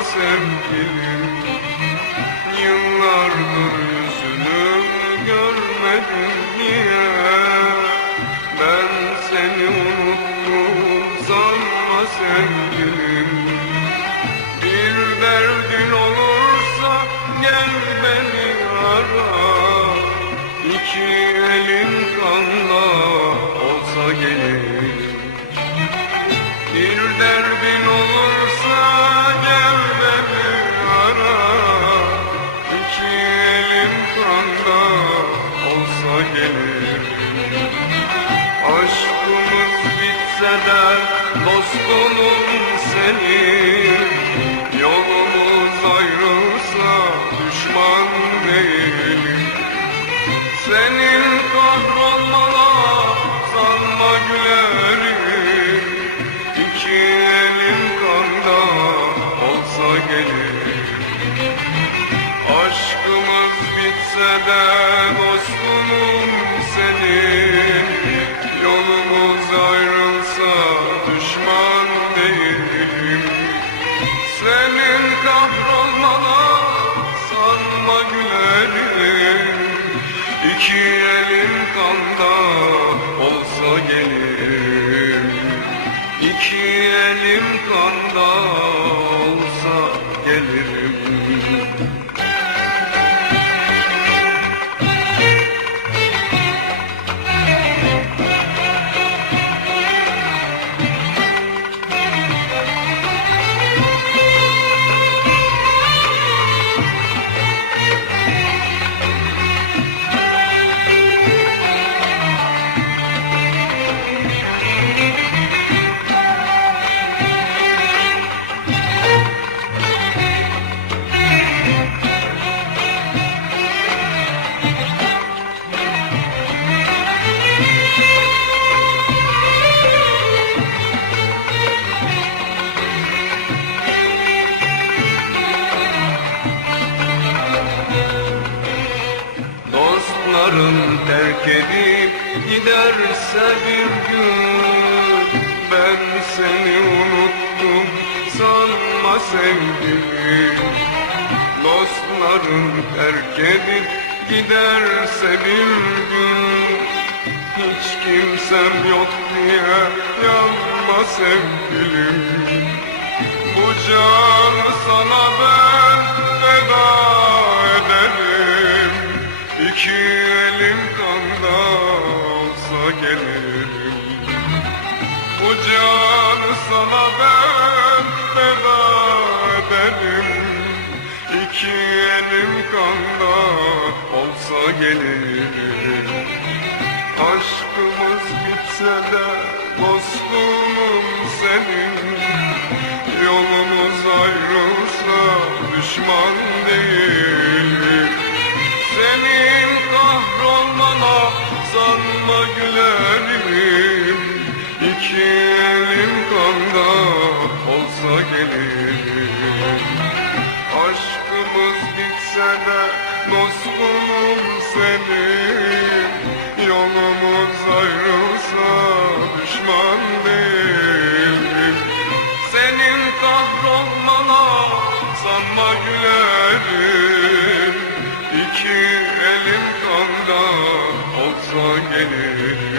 sevgilim Yıllardır yüzünü görmedim niye? Ben seni unuttum sanma sevgilim. Bir derdin olursa gel beni ara. İki elin kanda olsa gelir de dostunum senin. Yolumuz ayrılsa düşman değilim. Senin kahrolmana sanma gülerim. İki elim kanda olsa gelir. Aşkımız bitse de İki elim kanda terk edip giderse bir gün Ben seni unuttum sanma sevgilim Dostların terk edip giderse bir gün Hiç kimsem yok diye yanma sevgilim. Bu canı sana ben feda İki elim kanda olsa gelirim. Bu canı sana ben feda ederim. İki elim kanda olsa gelirim. Aşkımız bitse de dostumum senin. Yolumuz ayrılsa düşman değilim kanda olsa gelirim Aşkımız bitse de dostumum senin. Yolumuz ayrılsa düşman değilim Senin kahrolmana sanma gülerim. İki elim kanda olsa gelirim